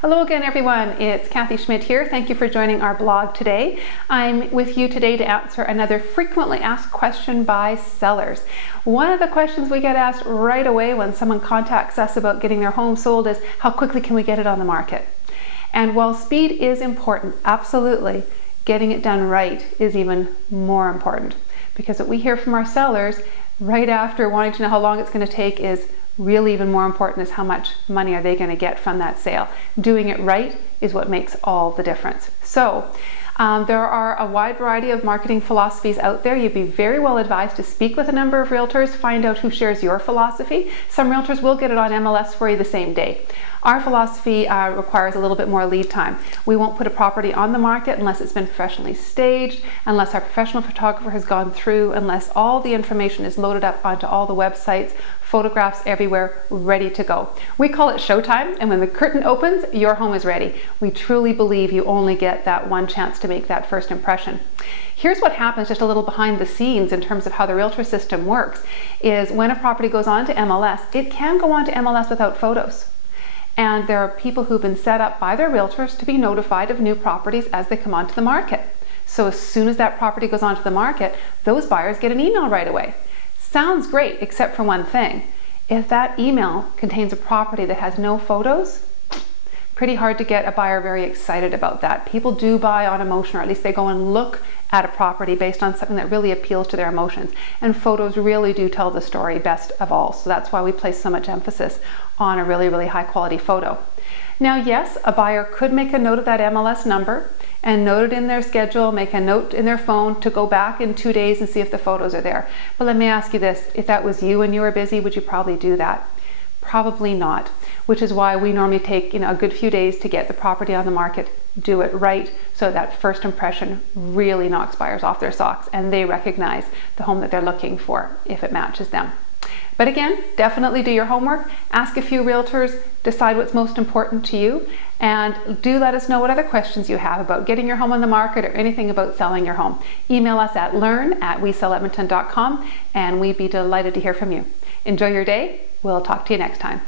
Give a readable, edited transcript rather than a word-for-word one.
Hello again, everyone. It's Kathy Schmidt here. Thank you for joining our blog today. I'm with you today to answer another frequently asked question by sellers. One of the questions we get asked right away when someone contacts us about getting their home sold is, how quickly can we get it on the market? And while speed is important, absolutely, getting it done right is even more important. Because what we hear from our sellers right after wanting to know how long it's going to take is really even more important is how much money are they going to get from that sale. Doing it right is what makes all the difference. So there are a wide variety of marketing philosophies out there. You'd be very well advised to speak with a number of realtors, find out who shares your philosophy. Some realtors will get it on MLS for you the same day. Our philosophy requires a little bit more lead time. We won't put a property on the market unless it's been professionally staged, unless our professional photographer has gone through, unless all the information is loaded up onto all the websites, photographs everywhere, ready to go. We call it showtime, and when the curtain opens, your home is ready. We truly believe you only get that one chance to make that first impression. Here's what happens just a little behind the scenes in terms of how the realtor system works, is when a property goes on to MLS, it can go on to MLS without photos. And there are people who've been set up by their realtors to be notified of new properties as they come onto the market. So as soon as that property goes onto the market, those buyers get an email right away. Sounds great, except for one thing. If that email contains a property that has no photos, pretty hard to get a buyer very excited about that. People do buy on emotion, or at least they go and look at a property based on something that really appeals to their emotions. And photos really do tell the story best of all. So that's why we place so much emphasis on a really, really high quality photo. Now, yes, a buyer could make a note of that MLS number and note it in their schedule, make a note in their phone to go back in 2 days and see if the photos are there. But let me ask you this, if that was you and you were busy, would you probably do that? Probably not, which is why we normally take a good few days to get the property on the market, do it right, so that first impression really knocks buyers off their socks and they recognize the home that they're looking for if it matches them. But again, definitely do your homework, ask a few realtors, decide what's most important to you, and do let us know what other questions you have about getting your home on the market or anything about selling your home. Email us at learn@weselledmonton.com and we'd be delighted to hear from you. Enjoy your day. We'll talk to you next time.